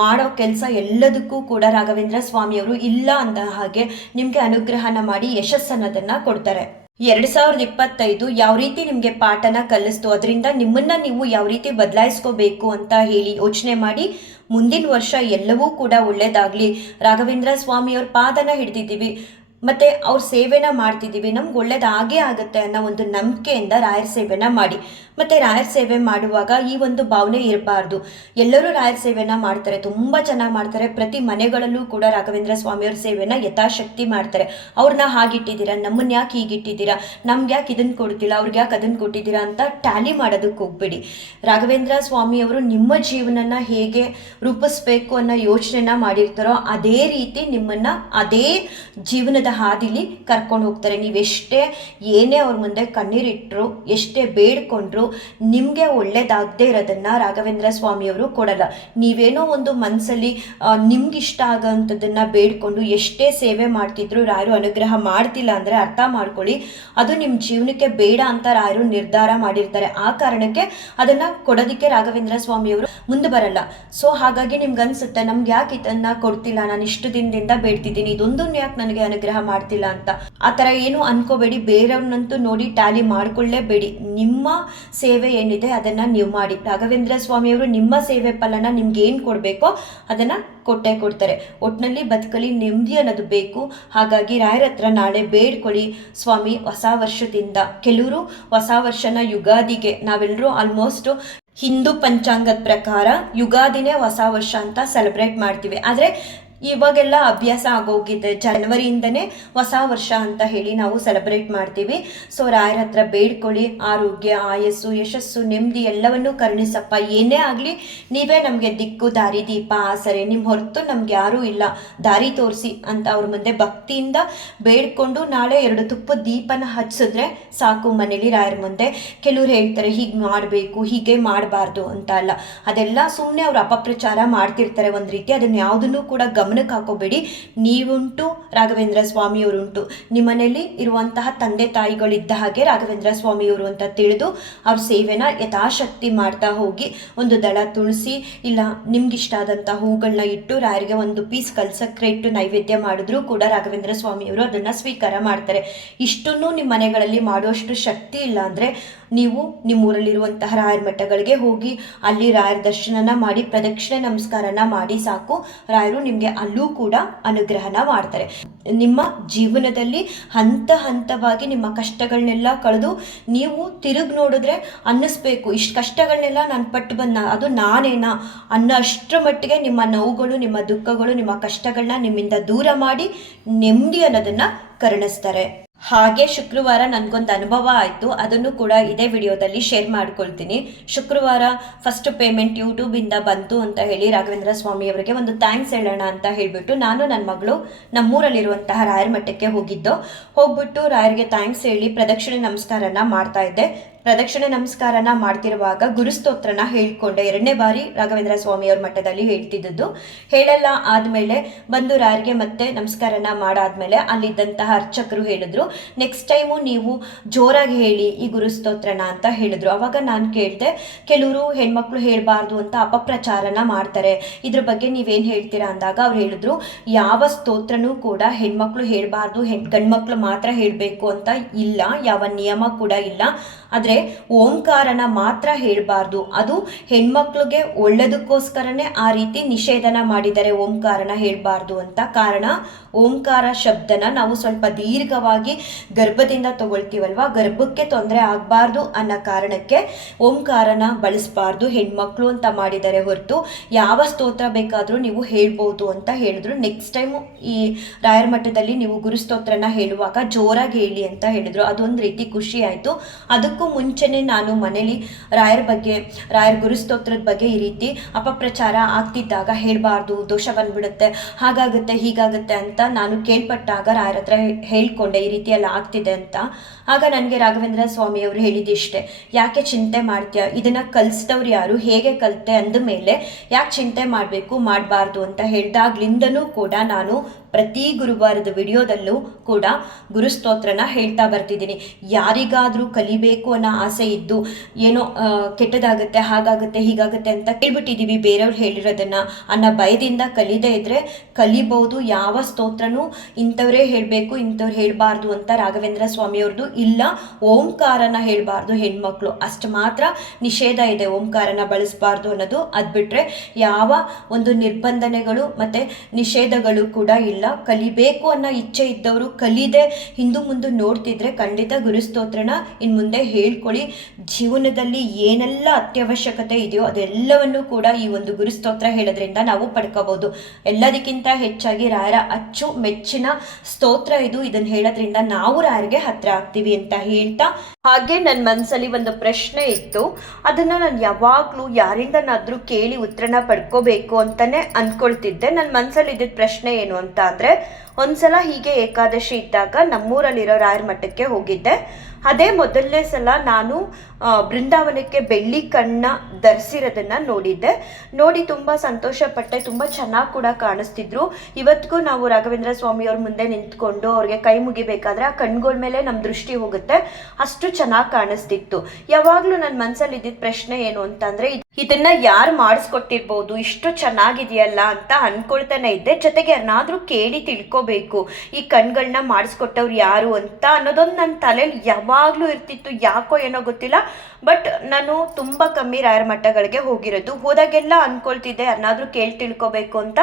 ಮಾಡೋ ಕೆಲಸ ಎಲ್ಲದಕ್ಕೂ ಕೂಡ ರಾಘವೇಂದ್ರ ಸ್ವಾಮಿಯವರು ಇಲ್ಲ ಅಂದ ಹಾಗೆ ನಿಮಗೆ ಅನುಗ್ರಹನ ಮಾಡಿ ಯಶಸ್ಸನ್ನೋದನ್ನ ಕೊಡ್ತಾರೆ. 2025 ಯಾವ ರೀತಿ ನಿಮಗೆ ಪಾಠನ ಕಲಿಸ್ತು, ಅದರಿಂದ ನಿಮ್ಮನ್ನ ನೀವು ಯಾವ ರೀತಿ ಬದಲಾಯಿಸ್ಕೋಬೇಕು ಅಂತ ಹೇಳಿ ಯೋಚನೆ ಮಾಡಿ. ಮುಂದಿನ ವರ್ಷ ಎಲ್ಲವೂ ಕೂಡ ಒಳ್ಳೇದಾಗಲಿ. ರಾಘವೇಂದ್ರ ಸ್ವಾಮಿಯವ್ರ ಪಾದನ ಹಿಡ್ದಿದ್ದೀವಿ, ಮತ್ತು ಅವ್ರ ಸೇವೆನ ಮಾಡ್ತಿದ್ದೀವಿ, ನಮ್ಗೆ ಒಳ್ಳೇದಾಗೇ ಆಗುತ್ತೆ ಅನ್ನೋ ಒಂದು ನಂಬಿಕೆಯಿಂದ ರಾಯರ ಸೇವೆನ ಮಾಡಿ. ಮತ್ತು ರಾಯರ ಸೇವೆ ಮಾಡುವಾಗ ಈ ಒಂದು ಭಾವನೆ ಇರಬಾರ್ದು. ಎಲ್ಲರೂ ರಾಯರ ಸೇವೆನ ಮಾಡ್ತಾರೆ, ತುಂಬ ಚೆನ್ನಾಗಿ ಮಾಡ್ತಾರೆ. ಪ್ರತಿ ಮನೆಗಳಲ್ಲೂ ಕೂಡ ರಾಘವೇಂದ್ರ ಸ್ವಾಮಿಯವ್ರ ಸೇವೆನ ಯಥಾಶಕ್ತಿ ಮಾಡ್ತಾರೆ. ಅವ್ರನ್ನ ಹಾಗಿಟ್ಟಿದ್ದೀರಾ, ನಮ್ಮನ್ನ ಯಾಕೆ ಹೀಗಿಟ್ಟಿದ್ದೀರಾ, ನಮ್ಗೆ ಯಾಕೆ ಇದನ್ನು ಕೊಡ್ತಿಲ್ಲ, ಅವ್ರಿಗೆ ಯಾಕೆ ಅದನ್ನು ಕೊಟ್ಟಿದ್ದೀರಾ ಅಂತ ಟ್ಯಾಲಿ ಮಾಡೋದಕ್ಕೆ ಹೋಗ್ಬೇಡಿ. ರಾಘವೇಂದ್ರ ಸ್ವಾಮಿಯವರು ನಿಮ್ಮ ಜೀವನನ ಹೇಗೆ ರೂಪಿಸ್ಬೇಕು ಅನ್ನೋ ಯೋಚನೆನ ಮಾಡಿರ್ತಾರೋ ಅದೇ ರೀತಿ ನಿಮ್ಮನ್ನು ಅದೇ ಜೀವನದ ಹಾದಿಲಿ ಕರ್ಕೊಂಡು ಹೋಗ್ತಾರೆ. ನೀವೆಷ್ಟೇ ಏನೇ ಅವ್ರ ಮುಂದೆ ಕಣ್ಣೀರಿಟ್ಟರು, ಎಷ್ಟೇ ಬೇಡ್ಕೊಂಡ್ರು, ನಿಮಗೆ ಒಳ್ಳೇದಾಗದೇ ಇರೋದನ್ನು ರಾಘವೇಂದ್ರ ಸ್ವಾಮಿಯವರು ಕೊಡಲ್ಲ. ನೀವೇನೋ ಒಂದು ಮನಸ್ಸಲ್ಲಿ ನಿಮ್ಗಿಷ್ಟ ಆಗೋಂಥದ್ದನ್ನು ಬೇಡ್ಕೊಂಡು ಎಷ್ಟೇ ಸೇವೆ ಮಾಡ್ತಿದ್ರು ರಾಯರು ಅನುಗ್ರಹ ಮಾಡ್ತಿಲ್ಲ ಅಂದರೆ ಅರ್ಥ ಮಾಡ್ಕೊಳ್ಳಿ, ಅದು ನಿಮ್ಮ ಜೀವನಕ್ಕೆ ಬೇಡ ಅಂತ ರಾಯರು ನಿರ್ಧಾರ ಮಾಡಿರ್ತಾರೆ. ಆ ಕಾರಣಕ್ಕೆ ಅದನ್ನು ಕೊಡೋದಕ್ಕೆ ರಾಘವೇಂದ್ರ ಸ್ವಾಮಿಯವರು ಮುಂದೆ ಬರಲ್ಲ. ಸೊ ಹಾಗಾಗಿ ನಿಮ್ಗೆ ಅನ್ಸುತ್ತೆ ನಮ್ಗೆ ಯಾಕೆ ಇದನ್ನು ಕೊಡ್ತಿಲ್ಲ, ನಾನು ಇಷ್ಟು ದಿನದಿಂದ ಬೇಡ್ತಿದ್ದೀನಿ, ಇದೊಂದನ್ನು ಯಾಕೆ ನನಗೆ ಅನುಗ್ರಹ ಮಾಡ್ತಿಲ್ಲ ಅಂತ. ಆ ಥರ ಏನು ಅನ್ಕೋಬೇಡಿ. ಬೇರೆಯವ್ರನ್ನಂತೂ ನೋಡಿ ಟ್ಯಾಲಿ ಮಾಡ್ಕೊಳ್ಳೇಬೇಡಿ. ನಿಮ್ಮ ಸೇವೆ ಏನಿದೆ ಅದನ್ನು ನೀವು ಮಾಡಿ. ರಾಘವೇಂದ್ರ ಸ್ವಾಮಿಯವರು ನಿಮ್ಮ ಸೇವೆ ಫಲನ ನಿಮ್ಗೆ ಏನು ಕೊಡಬೇಕೋ ಅದನ್ನು ಕೊಟ್ಟೇ ಕೊಡ್ತಾರೆ. ಒಟ್ಟಿನಲ್ಲಿ ಬದುಕಲಿ ನೆಮ್ಮದಿ ಅನ್ನೋದು ಬೇಕು. ಹಾಗಾಗಿ ರಾಯರ ಹತ್ರ ನಾಳೆ ಬೇಡ್ಕೊಳ್ಳಿ, ಸ್ವಾಮಿ ಹೊಸ ವರ್ಷದಿಂದ. ಕೆಲವರು ಹೊಸ ವರ್ಷನ ಯುಗಾದಿಗೆ, ನಾವೆಲ್ಲರೂ ಆಲ್ಮೋಸ್ಟ್ ಹಿಂದೂ ಪಂಚಾಂಗದ ಪ್ರಕಾರ ಯುಗಾದಿನೇ ಹೊಸ ವರ್ಷ ಅಂತ ಸೆಲೆಬ್ರೇಟ್ ಮಾಡ್ತೀವಿ. ಆದರೆ ಇವಾಗೆಲ್ಲ ಅಭ್ಯಾಸ ಆಗೋಗಿದೆ, ಜನವರಿಯಿಂದನೇ ಹೊಸ ವರ್ಷ ಅಂತ ಹೇಳಿ ನಾವು ಸೆಲೆಬ್ರೇಟ್ ಮಾಡ್ತೀವಿ. ಸೊ ರಾಯರ ಹತ್ರ ಬೇಡ್ಕೊಳ್ಳಿ, ಆರೋಗ್ಯ, ಆಯಸ್ಸು, ಯಶಸ್ಸು, ನೆಮ್ಮದಿ ಎಲ್ಲವನ್ನೂ ಕರುಣಿಸಪ್ಪ. ಏನೇ ಆಗಲಿ ನೀವೇ ನಮಗೆ ದಿಕ್ಕು, ದಾರಿ, ದೀಪ, ಆಸರೆ, ನಿಮ್ಮ ಹೊರತು ನಮ್ಗೆ ಯಾರೂ ಇಲ್ಲ, ದಾರಿ ತೋರಿಸಿ ಅಂತ ಅವ್ರ ಮುಂದೆ ಭಕ್ತಿಯಿಂದ ಬೇಡ್ಕೊಂಡು ನಾಳೆ 2 ತುಪ್ಪದ ದೀಪನ ಹಚ್ಚಿದ್ರೆ ಸಾಕು ಮನೇಲಿ ರಾಯರ ಮುಂದೆ. ಕೆಲವ್ರು ಹೇಳ್ತಾರೆ ಹೀಗೆ ಮಾಡಬೇಕು, ಹೀಗೆ ಮಾಡಬಾರ್ದು ಅಂತ. ಅಲ್ಲ, ಅದೆಲ್ಲ ಸುಮ್ಮನೆ ಅವ್ರು ಅಪಪ್ರಚಾರ ಮಾಡ್ತಿರ್ತಾರೆ ಒಂದು ರೀತಿ. ಅದನ್ನು ಯಾವುದನ್ನು ಕೂಡ ಗಮನಕ್ಕೆ ಹಾಕೋಬೇಡಿ. ನೀವುಂಟು, ರಾಘವೇಂದ್ರ ಸ್ವಾಮಿಯವರುಂಟು. ನಿಮ್ಮನೇಲಿ ಇರುವಂತಹ ತಂದೆ ತಾಯಿಗಳಿದ್ದ ಹಾಗೆ ರಾಘವೇಂದ್ರ ಸ್ವಾಮಿಯವರು ಅಂತ ತಿಳಿದು ಅವ್ರ ಸೇವೆನ ಯಥಾಶಕ್ತಿ ಮಾಡ್ತಾ ಹೋಗಿ. ಒಂದು ದಳ ತುಳಸಿ ಇಲ್ಲ ನಿಮ್ಗಿಷ್ಟ ಆದಂಥ ಹೂಗಳನ್ನ ಇಟ್ಟು ರಾಯರಿಗೆ ಒಂದು ಪೀಸ್ ಕಲ್ಸಕ್ಕರೆ ಇಟ್ಟು ನೈವೇದ್ಯ ಮಾಡಿದ್ರೂ ಕೂಡ ರಾಘವೇಂದ್ರ ಸ್ವಾಮಿಯವರು ಅದನ್ನು ಸ್ವೀಕಾರ ಮಾಡ್ತಾರೆ. ಇಷ್ಟನ್ನು ನಿಮ್ಮ ಮನೆಗಳಲ್ಲಿ ಮಾಡುವಷ್ಟು ಶಕ್ತಿ ಇಲ್ಲ ಅಂದರೆ ನೀವು ನಿಮ್ಮೂರಲ್ಲಿರುವಂತಹ ರಾಯರ ಮಠಗಳಿಗೆ ಹೋಗಿ ಅಲ್ಲಿ ರಾಯರ ದರ್ಶನನ ಮಾಡಿ ಪ್ರದಕ್ಷಿಣೆ ನಮಸ್ಕಾರನ ಮಾಡಿ ಸಾಕು. ರಾಯರು ನಿಮಗೆ ಅಲ್ಲೂ ಕೂಡ ಅನುಗ್ರಹನ ಮಾಡ್ತಾರೆ. ನಿಮ್ಮ ಜೀವನದಲ್ಲಿ ಹಂತ ಹಂತವಾಗಿ ನಿಮ್ಮ ಕಷ್ಟಗಳನ್ನೆಲ್ಲ ಕಳೆದು ನೀವು ತಿರುಗಿ ನೋಡಿದ್ರೆ ಅನ್ನಿಸ್ಬೇಕು, ಇಷ್ಟು ಕಷ್ಟಗಳನ್ನೆಲ್ಲ ನಾನು ಪಟ್ಟು ಬಂದ ಅದು ನಾನೇನಾ ಅನ್ನೋ ಅಷ್ಟರ ಮಟ್ಟಿಗೆ ನಿಮ್ಮ ನೋವುಗಳು, ನಿಮ್ಮ ದುಃಖಗಳು, ನಿಮ್ಮ ಕಷ್ಟಗಳನ್ನ ನಿಮ್ಮಿಂದ ದೂರ ಮಾಡಿ ನೆಮ್ಮದಿ ಅನ್ನೋದನ್ನು ಕರುಣಿಸ್ತಾರೆ. ಹಾಗೆ ಶುಕ್ರವಾರ ನನಗೊಂದು ಅನುಭವ ಆಯಿತು, ಅದನ್ನು ಕೂಡ ಇದೇ ವಿಡಿಯೋದಲ್ಲಿ ಶೇರ್ ಮಾಡ್ಕೊಳ್ತೀನಿ. ಶುಕ್ರವಾರ ಫಸ್ಟ್ ಪೇಮೆಂಟ್ ಯೂಟ್ಯೂಬಿಂದ ಬಂತು ಅಂತ ಹೇಳಿ ರಾಘವೇಂದ್ರ ಸ್ವಾಮಿಯವರಿಗೆ ಒಂದು ಥ್ಯಾಂಕ್ಸ್ ಹೇಳೋಣ ಅಂತ ಹೇಳಿಬಿಟ್ಟು ನಾನು ನನ್ನ ಮಗಳು ನಮ್ಮೂರಲ್ಲಿರುವಂತಹ ರಾಯರ ಮಠಕ್ಕೆ ಹೋಗ್ಬಿಟ್ಟು ರಾಯರಿಗೆ ಥ್ಯಾಂಕ್ಸ್ ಹೇಳಿ ಪ್ರದಕ್ಷಿಣೆ ನಮಸ್ಕಾರನ ಮಾಡ್ತಾ ಇದ್ದೆ. ಪ್ರದಕ್ಷಿಣೆ ನಮಸ್ಕಾರನ ಮಾಡ್ತಿರುವಾಗ ಗುರುಸ್ತೋತ್ರನ ಹೇಳ್ಕೊಂಡೆ. 2ನೇ ಬಾರಿ ರಾಘವೇಂದ್ರ ಸ್ವಾಮಿಯವ್ರ ಮಠದಲ್ಲಿ ಹೇಳ್ತಿದ್ದದ್ದು. ಹೇಳೆಲ್ಲ ಆದಮೇಲೆ ಬಂದು ರಾಯರಿಗೆ ಮತ್ತೆ ನಮಸ್ಕಾರನ ಮಾಡಾದ್ಮೇಲೆ ಅಲ್ಲಿದ್ದಂತಹ ಅರ್ಚಕರು ಹೇಳಿದ್ರು, ನೆಕ್ಸ್ಟ್ ಟೈಮು ನೀವು ಜೋರಾಗಿ ಹೇಳಿ ಈ ಗುರುಸ್ತೋತ್ರನ ಅಂತ ಹೇಳಿದ್ರು. ಅವಾಗ ನಾನು ಕೇಳಿದೆ, ಕೆಲವರು ಹೆಣ್ಮಕ್ಳು ಹೇಳಬಾರ್ದು ಅಂತ ಅಪಪ್ರಚಾರನ ಮಾಡ್ತಾರೆ, ಇದ್ರ ಬಗ್ಗೆ ನೀವೇನು ಹೇಳ್ತೀರಾ ಅಂದಾಗ ಅವ್ರು ಹೇಳಿದ್ರು, ಯಾವ ಸ್ತೋತ್ರನೂ ಕೂಡ ಹೆಣ್ಮಕ್ಳು ಹೇಳಬಾರ್ದು, ಗಂಡ್ಮಕ್ಳು ಮಾತ್ರ ಹೇಳಬೇಕು ಅಂತ ಇಲ್ಲ, ಯಾವ ನಿಯಮ ಕೂಡ ಇಲ್ಲ. ಆದರೆ ಓಂಕಾರನ ಮಾತ್ರ ಹೇಳಬಾರ್ದು, ಅದು ಹೆಣ್ಮಕ್ಳಿಗೆ ಒಳ್ಳೆದಕ್ಕೋಸ್ಕರನೇ ಆ ರೀತಿ ನಿಷೇಧನ ಮಾಡಿದ್ದಾರೆ ಓಂಕಾರನ ಹೇಳಬಾರ್ದು ಅಂತ. ಕಾರಣ ಓಂಕಾರ ಶಬ್ದನ ನಾವು ಸ್ವಲ್ಪ ದೀರ್ಘವಾಗಿ ಗರ್ಭದಿಂದ ತಗೊಳ್ತೀವಲ್ವ, ಗರ್ಭಕ್ಕೆ ತೊಂದರೆ ಆಗಬಾರ್ದು ಅನ್ನೋ ಕಾರಣಕ್ಕೆ ಓಂಕಾರನ ಬಳಸಬಾರ್ದು ಹೆಣ್ಮಕ್ಳು ಅಂತ ಮಾಡಿದ್ದಾರೆ ಹೊರತು ಯಾವ ಸ್ತೋತ್ರ ಬೇಕಾದರೂ ನೀವು ಹೇಳ್ಬೋದು ಅಂತ ಹೇಳಿದ್ರು. ನೆಕ್ಸ್ಟ್ ಟೈಮು ಈ ರಾಯರ ಮಠದಲ್ಲಿ ನೀವು ಗುರುಸ್ತೋತ್ರನ ಹೇಳುವಾಗ ಜೋರಾಗಿ ಹೇಳಿ ಅಂತ ಹೇಳಿದ್ರು. ಅದೊಂದು ರೀತಿ ಖುಷಿ ಆಯಿತು. ಅದಕ್ಕೂ ಮುಂಚೆನೇ ನಾನು ಮನೇಲಿ ರಾಯರ ಗುರುಸ್ತೋತ್ರದ ಬಗ್ಗೆ ಈ ರೀತಿ ಅಪಪ್ರಚಾರ ಆಗ್ತಿದ್ದಾಗ ಹೇಳಬಾರ್ದು, ದೋಷ ಬಂದ್ಬಿಡುತ್ತೆ, ಹಾಗಾಗುತ್ತೆ ಹೀಗಾಗುತ್ತೆ ಅಂತ ನಾನು ಕೇಳ್ಪಟ್ಟಾಗ ರಾಯರ ಹತ್ರ ಹೇಳ್ಕೊಂಡೆ ಈ ರೀತಿ ಎಲ್ಲ ಆಗ್ತಿದೆ ಅಂತ. ಆಗ ನನಗೆ ರಾಘವೇಂದ್ರ ಸ್ವಾಮಿಯವರು ಹೇಳಿದಿಷ್ಟೇ, ಯಾಕೆ ಚಿಂತೆ ಮಾಡ್ತೀಯ, ಇದನ್ನು ಕಲಿಸಿದವ್ರು ಯಾರು, ಹೇಗೆ ಕಲಿತೆ ಅಂದ ಮೇಲೆ ಯಾಕೆ ಚಿಂತೆ ಮಾಡಬಾರ್ದು ಅಂತ ಹೇಳ್ದಾಗ್ಲಿಂದನೂ ಕೂಡ ನಾನು ಪ್ರತಿ ಗುರುವಾರದ ವಿಡಿಯೋದಲ್ಲೂ ಕೂಡ ಗುರುಸ್ತೋತ್ರನ ಹೇಳ್ತಾ ಬರ್ತಿದ್ದೀನಿ. ಯಾರಿಗಾದರೂ ಕಲಿಬೇಕು ಅನ್ನೋ ಆಸೆ ಇದ್ದು ಏನೋ ಕೆಟ್ಟದಾಗುತ್ತೆ, ಹಾಗಾಗುತ್ತೆ ಹೀಗಾಗುತ್ತೆ ಅಂತ ಕೇಳ್ಬಿಟ್ಟಿದ್ದೀವಿ ಬೇರೆಯವ್ರು ಹೇಳಿರೋದನ್ನು ಅನ್ನೋ ಭಯದಿಂದ ಕಲಿದೇ ಇದ್ದರೆ ಕಲಿಬಹುದು. ಯಾವ ಸ್ತೋತ್ರನೂ ಇಂಥವರೇ ಹೇಳಬೇಕು, ಇಂಥವ್ರು ಹೇಳಬಾರ್ದು ಅಂತ ರಾಘವೇಂದ್ರ ಸ್ವಾಮಿಯವ್ರದ್ದು ಇಲ್ಲ. ಓಂಕಾರನ ಹೇಳಬಾರ್ದು ಹೆಣ್ಮಕ್ಳು, ಅಷ್ಟು ಮಾತ್ರ ನಿಷೇಧ ಇದೆ, ಓಂಕಾರನ ಬಳಸಬಾರ್ದು ಅನ್ನೋದು. ಅದು ಬಿಟ್ಟರೆ ಯಾವ ಒಂದು ನಿರ್ಬಂಧನೆಗಳು ಮತ್ತು ನಿಷೇಧಗಳು ಕೂಡ ಇಲ್ಲ. ಕಲಿಬೇಕು ಅನ್ನೋ ಇಚ್ಛೆ ಇದ್ದವರು ಕಲಿದೆ ಹಿಂದು ಮುಂದೆ ನೋಡ್ತಿದ್ರೆ ಖಂಡಿತ ಗುರುಸ್ತೋತ್ರನ ಇನ್ನು ಮುಂದೆ ಹೇಳ್ಕೊಳ್ಳಿ. ಜೀವನದಲ್ಲಿ ಏನೆಲ್ಲ ಅತ್ಯವಶ್ಯಕತೆ ಇದೆಯೋ ಅದೆಲ್ಲವನ್ನು ಕೂಡ ಈ ಒಂದು ಗುರುಸ್ತೋತ್ರ ಹೇಳೋದ್ರಿಂದ ನಾವು ಪಡ್ಕೋಬಹುದು. ಎಲ್ಲದಕ್ಕಿಂತ ಹೆಚ್ಚಾಗಿ ರಾಯರ ಅಚ್ಚು ಮೆಚ್ಚಿನ ಸ್ತೋತ್ರ ಇದು. ಇದನ್ನು ಹೇಳೋದ್ರಿಂದ ನಾವು ರಾಯರಿಗೆ ಹತ್ರ ಆಗ್ತೀವಿ ಅಂತ ಹೇಳ್ತಾ, ಹಾಗೆ ನನ್ನ ಮನಸ್ಸಲ್ಲಿ ಒಂದು ಪ್ರಶ್ನೆ ಇತ್ತು, ಅದನ್ನು ನಾನು ಯಾವಾಗಲೂ ಯಾರಿಂದನಾದರೂ ಕೇಳಿ ಉತ್ತರನ ಪಡ್ಕೋಬೇಕು ಅಂತಲೇ ಅಂದ್ಕೊಳ್ತಿದ್ದೆ. ನನ್ನ ಮನಸ್ಸಲ್ಲಿ ಇದ್ದಿದ್ದ ಪ್ರಶ್ನೆ ಏನು ಅಂತ ಅಂದರೆ, ಒಂದ್ಸಲ ಹೀಗೆ ಏಕಾದಶಿ ಇದ್ದಾಗ ನಮ್ಮೂರಲ್ಲಿರೋ ರಾಯರ ಮಠಕ್ಕೆ ಹೋಗಿದ್ದೆ. ಅದೇ ಮೊದಲನೇ ಸಲ ನಾನು ಬೃಂದಾವನಕ್ಕೆ ಬೆಳ್ಳಿ ಕಣ್ಣ ಧರಿಸಿರೋದನ್ನು ನೋಡಿ ತುಂಬ ಸಂತೋಷಪಟ್ಟೆ. ತುಂಬ ಚೆನ್ನಾಗಿ ಕೂಡ ಕಾಣಿಸ್ತಿದ್ರು. ಇವತ್ತಿಗೂ ನಾವು ರಾಘವೇಂದ್ರ ಸ್ವಾಮಿಯವ್ರ ಮುಂದೆ ನಿಂತ್ಕೊಂಡು ಅವ್ರಿಗೆ ಕೈ ಮುಗಿಬೇಕಾದ್ರೆ ಆ ಕಣ್ಗಳ ಮೇಲೆ ನಮ್ಮ ದೃಷ್ಟಿ ಹೋಗುತ್ತೆ, ಅಷ್ಟು ಚೆನ್ನಾಗಿ ಕಾಣಿಸ್ತಿತ್ತು. ಯಾವಾಗಲೂ ನನ್ನ ಮನಸ್ಸಲ್ಲಿ ಇದ್ದಿದ್ದ ಪ್ರಶ್ನೆ ಏನು ಅಂತಂದರೆ, ಇದನ್ನು ಯಾರು ಮಾಡಿಸ್ಕೊಟ್ಟಿರ್ಬೋದು, ಇಷ್ಟು ಚೆನ್ನಾಗಿದೆಯಲ್ಲ ಅಂತ ಅಂದ್ಕೊಳ್ತಾನೆ ಇದ್ದೆ. ಜೊತೆಗೆ ಯಾರನ್ನಾದರೂ ಕೇಳಿ ತಿಳ್ಕೊಬೇಕು, ಈ ಕಣ್ಗಳನ್ನ ಮಾಡಿಸ್ಕೊಟ್ಟವ್ರು ಯಾರು ಅಂತ ಅನ್ನೋದೊಂದು ನನ್ನ ತಲೆಯಲ್ಲಿ ಯಾವಾಗಲೂ ಇರ್ತಿತ್ತು. ಯಾಕೋ ಏನೋ ಗೊತ್ತಿಲ್ಲ, ಬಟ್ ನಾನು ತುಂಬ ಕಮ್ಮಿ ರಾಯರ ಮಠಗಳಿಗೆ ಹೋದಾಗೆಲ್ಲ ಅಂದ್ಕೊಳ್ತಿದ್ದೆ ಯಾರನ್ನಾದರೂ ಕೇಳಿ ತಿಳ್ಕೊಬೇಕು ಅಂತ.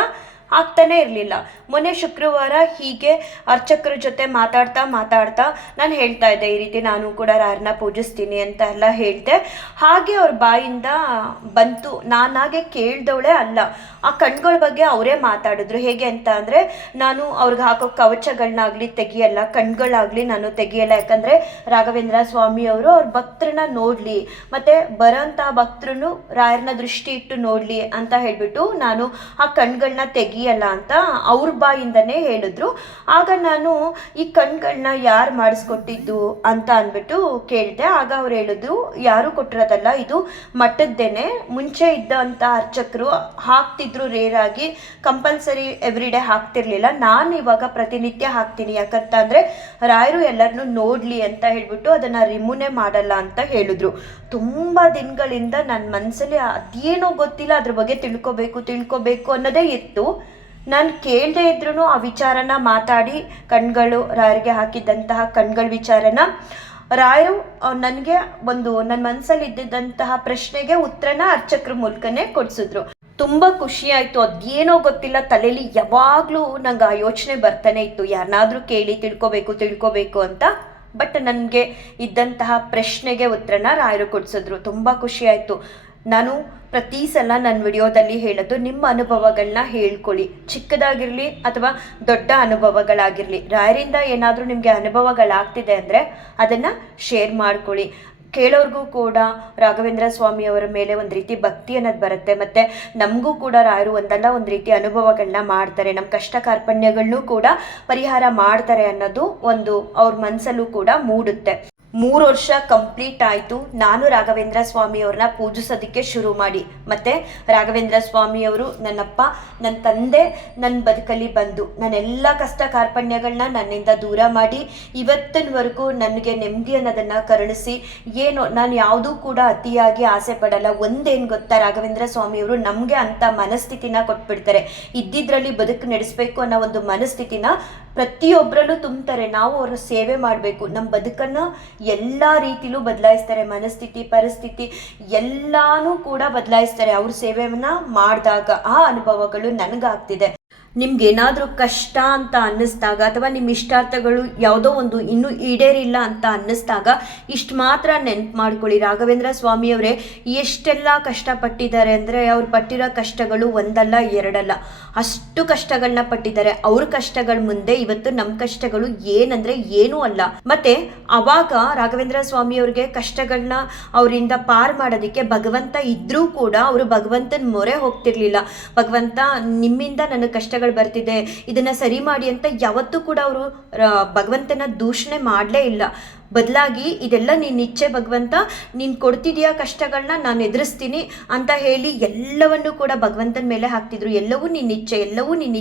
ಆಗ್ತಾನೆ ಇರಲಿಲ್ಲ. ಮೊನ್ನೆ ಶುಕ್ರವಾರ ಹೀಗೆ ಅರ್ಚಕರ ಜೊತೆ ಮಾತಾಡ್ತಾ ನಾನು ಹೇಳ್ತಾ ಇದ್ದೆ, ಈ ರೀತಿ ನಾನು ಕೂಡ ರಾಯರನ್ನ ಪೂಜಿಸ್ತೀನಿ ಅಂತ ಎಲ್ಲ ಹೇಳಿದೆ. ಹಾಗೆ ಅವ್ರ ಬಾಯಿಂದ ಬಂತು, ನಾನಾಗೆ ಕೇಳ್ದವಳೆ ಅಲ್ಲ. ಆ ಕಣ್ಗಳ ಬಗ್ಗೆ ಅವರೇ ಮಾತಾಡಿದ್ರು. ಹೇಗೆ ಅಂತ ಅಂದರೆ, ನಾನು ಅವ್ರಿಗೆ ಹಾಕೋ ಕವಚಗಳನ್ನಾಗಲಿ ತೆಗಿಯಲ್ಲ, ಕಣ್ಗಳಾಗಲಿ ನಾನು ತೆಗಿಯಲ್ಲ. ಯಾಕಂದರೆ ರಾಘವೇಂದ್ರ ಸ್ವಾಮಿಯವರು ಅವ್ರ ಭಕ್ತರನ್ನ ನೋಡಲಿ, ಮತ್ತು ಬರೋಂಥ ಭಕ್ತರನ್ನು ರಾಯರನ್ನ ದೃಷ್ಟಿ ಇಟ್ಟು ನೋಡಲಿ ಅಂತ ಹೇಳಿಬಿಟ್ಟು ನಾನು ಆ ಕಣ್ಗಳನ್ನ ತೆಗಿಯಲ್ಲ ಅಂತ ಅವ್ರ ಬಾಯಿಂದನೇ ಹೇಳಿದ್ರು. ಆಗ ನಾನು ಈ ಕಣ್ಗಳನ್ನ ಯಾರು ಮಾಡಿಸ್ಕೊಟ್ಟಿದ್ದು ಅಂತ ಅಂದ್ಬಿಟ್ಟು ಕೇಳಿದೆ. ಆಗ ಅವ್ರು ಹೇಳಿದ್ರು, ಯಾರು ಕೊಟ್ಟಿರೋದಲ್ಲ, ಇದು ಮಠದ್ದೇನೆ. ಮುಂಚೆ ಇದ್ದಂಥ ಅರ್ಚಕರು ಹಾಕ್ತಿದ್ರು, ರೇರಾಗಿ, ಕಂಪಲ್ಸರಿ ಎವ್ರಿಡೇ ಹಾಕ್ತಿರ್ಲಿಲ್ಲ. ನಾನು ಇವಾಗ ಪ್ರತಿನಿತ್ಯ ಹಾಕ್ತೀನಿ. ಯಾಕಂತ ಅಂದರೆ ರಾಯರು ಎಲ್ಲರನ್ನೂ ನೋಡಲಿ ಅಂತ ಹೇಳ್ಬಿಟ್ಟು ಅದನ್ನು ರಿಮೂವ್ನೇ ಮಾಡಲ್ಲ ಅಂತ ಹೇಳಿದ್ರು. ತುಂಬ ದಿನಗಳಿಂದ ನನ್ನ ಮನಸ್ಸಲ್ಲಿ ಅದೇನೋ ಗೊತ್ತಿಲ್ಲ, ಅದ್ರ ಬಗ್ಗೆ ತಿಳ್ಕೊಬೇಕು ಅನ್ನೋದೇ ಇತ್ತು. ನಾನು ಕೇಳದೆ ಇದ್ರೂ ಆ ವಿಚಾರನ ಮಾತಾಡಿ, ಕಣ್ಗಳು ರಾಯರಿಗೆ ಹಾಕಿದ್ದಂತಹ ಕಣ್ಗಳ ವಿಚಾರನ ರಾಯರು ನನಗೆ ನನ್ನ ಮನಸ್ಸಲ್ಲಿ ಇದ್ದಿದ್ದಂತಹ ಪ್ರಶ್ನೆಗೆ ಉತ್ತರನ ಅರ್ಚಕ್ರ ಮೂಲಕನೇ ಕೊಡಿಸಿದ್ರು. ತುಂಬ ಖುಷಿ ಆಯಿತು. ಅದೇನೋ ಗೊತ್ತಿಲ್ಲ, ತಲೆಯಲ್ಲಿ ಯಾವಾಗಲೂ ನಂಗೆ ಆ ಯೋಚನೆ ಬರ್ತಾನೆ ಇತ್ತು, ಯಾರನ್ನಾದರೂ ಕೇಳಿ ತಿಳ್ಕೊಬೇಕು ಅಂತ. ಬಟ್ ನನಗೆ ಇದ್ದಂತಹ ಪ್ರಶ್ನೆಗೆ ಉತ್ತರನ ರಾಯರು ಕೊಡಿಸಿದ್ರು. ತುಂಬ ಖುಷಿ ಆಯಿತು. ನಾನು ಪ್ರತಿ ಸಲ ನನ್ನ ವಿಡಿಯೋದಲ್ಲಿ ಹೇಳೋದು, ನಿಮ್ಮ ಅನುಭವಗಳನ್ನ ಹೇಳ್ಕೊಳ್ಳಿ, ಚಿಕ್ಕದಾಗಿರಲಿ ಅಥವಾ ದೊಡ್ಡ ಅನುಭವಗಳಾಗಿರಲಿ. ರಾಯರಿಂದ ಏನಾದರೂ ನಿಮಗೆ ಅನುಭವಗಳಾಗ್ತಿದೆ ಅಂದರೆ ಅದನ್ನು ಶೇರ್ ಮಾಡ್ಕೊಳ್ಳಿ. ಕೇಳೋರ್ಗೂ ಕೂಡ ರಾಘವೇಂದ್ರ ಸ್ವಾಮಿಯವರ ಮೇಲೆ ಒಂದು ರೀತಿ ಭಕ್ತಿ ಅನ್ನೋದು ಬರುತ್ತೆ. ಮತ್ತು ನಮಗೂ ಕೂಡ ರಾಯರು ಒಂದಲ್ಲ ಒಂದು ರೀತಿ ಅನುಭವಗಳನ್ನ ಮಾಡ್ತಾರೆ, ನಮ್ಮ ಕಷ್ಟ ಕಾರ್ಪಣ್ಯಗಳನ್ನೂ ಕೂಡ ಪರಿಹಾರ ಮಾಡ್ತಾರೆ ಅನ್ನೋದು ಒಂದು ಅವ್ರ ಮನಸ್ಸಲ್ಲೂ ಕೂಡ ಮೂಡುತ್ತೆ. 3 ವರ್ಷ ಕಂಪ್ಲೀಟ್ ಆಯಿತು ನಾನು ರಾಘವೇಂದ್ರ ಸ್ವಾಮಿಯವ್ರನ್ನ ಪೂಜಿಸೋದಕ್ಕೆ ಶುರು ಮಾಡಿ. ಮತ್ತು ರಾಘವೇಂದ್ರ ಸ್ವಾಮಿಯವರು ನನ್ನಪ್ಪ, ನನ್ನ ತಂದೆ ನನ್ನ ಬದುಕಲ್ಲಿ ಬಂದು ನನ್ನೆಲ್ಲ ಕಷ್ಟ ಕಾರ್ಪಣ್ಯಗಳನ್ನ ನನ್ನಿಂದ ದೂರ ಮಾಡಿ ಇವತ್ತಿನವರೆಗೂ ನನಗೆ ನೆಮ್ಮದಿ ಅನ್ನೋದನ್ನು ಕರುಣಿಸಿ, ಏನೋ ನಾನು ಯಾವುದೂ ಕೂಡ ಅತಿಯಾಗಿ ಆಸೆ ಪಡಲ್ಲ. ಒಂದೇನು ಗೊತ್ತಾ, ರಾಘವೇಂದ್ರ ಸ್ವಾಮಿಯವರು ನಮಗೆ ಅಂಥ ಮನಸ್ಥಿತಿನ ಕೊಟ್ಬಿಡ್ತಾರೆ. ಇದ್ದಿದ್ರಲ್ಲಿ ಬದುಕು ನಡೆಸಬೇಕು ಅನ್ನೋ ಒಂದು ಮನಸ್ಥಿತಿನ ಪ್ರತಿಯೊಬ್ಬರಲ್ಲೂ ತುಂಬ್ತಾರೆ. ನಾವು ಅವರ ಸೇವೆ ಮಾಡಬೇಕು, ನಮ್ಮ ಬದುಕನ್ನು ಎಲ್ಲ ರೀತಿಲೂ ಬದಲಾಯಿಸ್ತಾರೆ. ಮನಸ್ಥಿತಿ, ಪರಿಸ್ಥಿತಿ ಎಲ್ಲಾನು ಕೂಡ ಬದಲಾಯಿಸ್ತಾರೆ ಅವ್ರ ಸೇವೆಯನ್ನ ಮಾಡಿದಾಗ. ಆ ಅನುಭವಗಳು ನನಗಾಗ್ತಿದೆ. ನಿಮ್ಗೇನಾದರೂ ಕಷ್ಟ ಅಂತ ಅನ್ನಿಸ್ದಾಗ ಅಥವಾ ನಿಮ್ಮ ಇಷ್ಟಾರ್ಥಗಳು ಯಾವುದೋ ಒಂದು ಇನ್ನೂ ಈಡೇರಿಲ್ಲ ಅಂತ ಅನ್ನಿಸ್ದಾಗ ಇಷ್ಟು ಮಾತ್ರ ನೆನ್ಪು ಮಾಡ್ಕೊಳ್ಳಿ, ರಾಘವೇಂದ್ರ ಸ್ವಾಮಿಯವರೇ ಎಷ್ಟೆಲ್ಲ ಕಷ್ಟಪಟ್ಟಿದ್ದಾರೆ ಅಂದರೆ ಅವ್ರು ಪಟ್ಟಿರೋ ಕಷ್ಟಗಳು ಒಂದಲ್ಲ ಎರಡಲ್ಲ, ಅಷ್ಟು ಕಷ್ಟಗಳನ್ನ ಪಟ್ಟಿದ್ದಾರೆ. ಅವ್ರ ಕಷ್ಟಗಳ ಮುಂದೆ ಇವತ್ತು ನಮ್ಮ ಕಷ್ಟಗಳು ಏನಂದರೆ ಏನೂ ಅಲ್ಲ. ಮತ್ತು ಅವಾಗ ರಾಘವೇಂದ್ರ ಸ್ವಾಮಿಯವ್ರಿಗೆ ಕಷ್ಟಗಳನ್ನ ಅವರಿಂದ ಪಾರು ಮಾಡೋದಕ್ಕೆ ಭಗವಂತ ಇದ್ರೂ ಕೂಡ ಅವರು ಭಗವಂತನ ಮೊರೆ ಹೋಗ್ತಿರ್ಲಿಲ್ಲ. ಭಗವಂತ ನಿಮ್ಮಿಂದ ನನಗೆ ಕಷ್ಟಗಳು ಬರ್ತಿದೆ, ಇದನ್ನ ಸರಿ ಮಾಡಿ ಅಂತ ಯಾವತ್ತೂ ಕೂಡ ಅವರು ಭಗವಂತನ ದೂಷಣೆ ಮಾಡಲೇ ಇಲ್ಲ. ಬದಲಾಗಿ ಇದೆಲ್ಲ ನೀನು ಇಚ್ಛೆ ಭಗವಂತ, ನೀನು ಕೊಡ್ತಿದೆಯಾ ಕಷ್ಟಗಳನ್ನ, ನಾನು ಎದುರಿಸ್ತೀನಿ ಅಂತ ಹೇಳಿ ಎಲ್ಲವನ್ನೂ ಕೂಡ ಭಗವಂತನ ಮೇಲೆ ಹಾಕ್ತಿದ್ರು. ಎಲ್ಲವೂ ನಿನ್ನ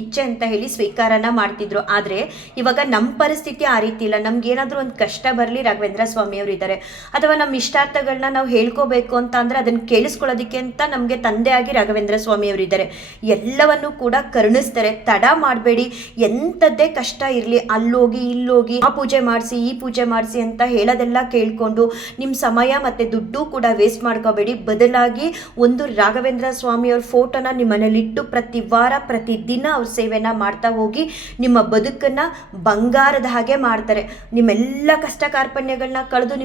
ಇಚ್ಛೆ ಅಂತ ಹೇಳಿ ಸ್ವೀಕಾರನ ಮಾಡ್ತಿದ್ರು. ಆದರೆ ಇವಾಗ ನಮ್ಮ ಪರಿಸ್ಥಿತಿ ಆ ರೀತಿ ಇಲ್ಲ. ನಮ್ಗೇನಾದರೂ ಒಂದು ಕಷ್ಟ ಬರಲಿ, ರಾಘವೇಂದ್ರ ಸ್ವಾಮಿಯವರು ಇದ್ದಾರೆ. ಅಥವಾ ನಮ್ಮ ಇಷ್ಟಾರ್ಥಗಳನ್ನ ನಾವು ಹೇಳ್ಕೋಬೇಕು ಅಂತ ಅಂದರೆ ಅದನ್ನು ಕೇಳಿಸ್ಕೊಳ್ಳೋದಕ್ಕೆ ಅಂತ ನಮಗೆ ತಂದೆಯಾಗಿ ರಾಘವೇಂದ್ರ ಸ್ವಾಮಿಯವರು ಇದ್ದಾರೆ. ಎಲ್ಲವನ್ನೂ ಕೂಡ ಕರುಣಿಸ್ತಾರೆ. ತಡ ಮಾಡಬೇಡಿ, ಎಂಥದ್ದೇ ಕಷ್ಟ ಇರಲಿ, ಅಲ್ಲೋಗಿ ಇಲ್ಲೋಗಿ ಆ ಪೂಜೆ ಮಾಡಿಸಿ ಈ ಪೂಜೆ ಮಾಡಿಸಿ ಅಂತ ಹೇಳೋದೆಲ್ಲ ಕೇಳಿಕೊಂಡು ನಿಮ್ಮ ಸಮಯ ಮತ್ತು ದುಡ್ಡು ಕೂಡ ವೇಸ್ಟ್ ಮಾಡ್ಕೋಬೇಡಿ. ಬದಲಾಗಿ ಒಂದು ರಾಘವೇಂದ್ರ ಸ್ವಾಮಿಯವ್ರ ಫೋಟೋನ ನಿಮ್ಮ ಮನೇಲಿಟ್ಟು ಪ್ರತಿ ವಾರ ಪ್ರತಿದಿನ ಅವ್ರ ಸೇವೆನ ಮಾಡ್ತಾ ಹೋಗಿ ನಿಮ್ಮ ಬದುಕನ್ನು ಬಂಗಾರದ ಹಾಗೆ ಮಾಡ್ತಾರೆ. ನಿಮ್ಮೆಲ್ಲ ಕಷ್ಟ ಕಾರ್ಪಣ್ಯಗಳನ್ನ ಕಳೆದು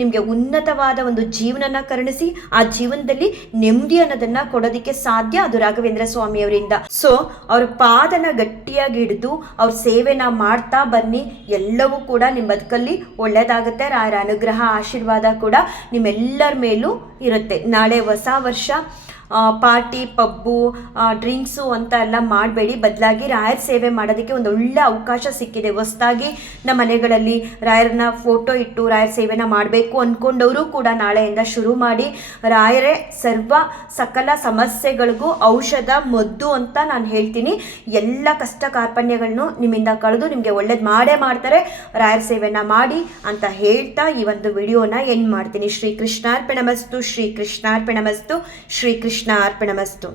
ನಿಮಗೆ ಉನ್ನತವಾದ ಒಂದು ಜೀವನನ ಕರುಣಿಸಿ ಆ ಜೀವನದಲ್ಲಿ ನೆಮ್ಮದಿ ಅನ್ನೋದನ್ನ ಕೊಡೋದಕ್ಕೆ ಸಾಧ್ಯ ಅದು ರಾಘವೇಂದ್ರ ಸ್ವಾಮಿಯವರಿಂದ. ಸೊ ಅವ್ರ ಪಾದನ ಗಟ್ಟಿಯಾಗಿ ಹಿಡಿದು ಅವ್ರ ಸೇವೆನ ಮಾಡ್ತಾ ಬನ್ನಿ. ಎಲ್ಲವೂ ಕೂಡ ನಿಮ್ಮ ಬದುಕಲ್ಲಿ ಒಳ್ಳೆಯದಾಗುತ್ತೆ. ರಾಯರ ಅನುಗ್ರಹ ಆಶೀರ್ವಾದ ಕೂಡ ನಿಮ್ಮೆಲ್ಲರ ಮೇಲೂ ಇರುತ್ತೆ. ನಾಳೆ ಹೊಸ ವರ್ಷ ಪಾರ್ಟಿ, ಪಬ್ಬು, ಡ್ರಿಂಕ್ಸು ಅಂತ ಎಲ್ಲ ಮಾಡಬೇಡಿ. ಬದಲಾಗಿ ರಾಯರ ಸೇವೆ ಮಾಡೋದಕ್ಕೆ ಒಂದು ಒಳ್ಳೆ ಅವಕಾಶ ಸಿಕ್ಕಿದೆ. ಹೊಸದಾಗಿ ನಮ್ಮ ಮನೆಗಳಲ್ಲಿ ರಾಯರನ್ನ ಫೋಟೋ ಇಟ್ಟು ರಾಯರ ಸೇವೆನ ಮಾಡಬೇಕು ಅಂದ್ಕೊಂಡವರು ಕೂಡ ನಾಳೆಯಿಂದ ಶುರು ಮಾಡಿ. ರಾಯರೇ ಸಕಲ ಸಮಸ್ಯೆಗಳಿಗೂ ಔಷಧ, ಮದ್ದು ಅಂತ ನಾನು ಹೇಳ್ತೀನಿ. ಎಲ್ಲ ಕಷ್ಟ ಕಾರ್ಪಣ್ಯಗಳನ್ನು ನಿಮ್ಮಿಂದ ಕಳೆದು ನಿಮಗೆ ಒಳ್ಳೇದು ಮಾಡೇ ಮಾಡ್ತಾರೆ. ರಾಯರ ಸೇವೆನ ಮಾಡಿ ಅಂತ ಹೇಳ್ತಾ ಈ ಒಂದು ವಿಡಿಯೋನ ಎಂಡ್ ಮಾಡ್ತೀನಿ. ಶ್ರೀ ಕೃಷ್ಣಾರ್ಪಣಮಸ್ತು, ಶ್ರೀ ಕೃಷ್ಣಾರ್ಪಣಮಸ್ತು, ಶ್ರೀ ಕೃಷ್ಣಾರ್ಪಣಮಸ್ತು.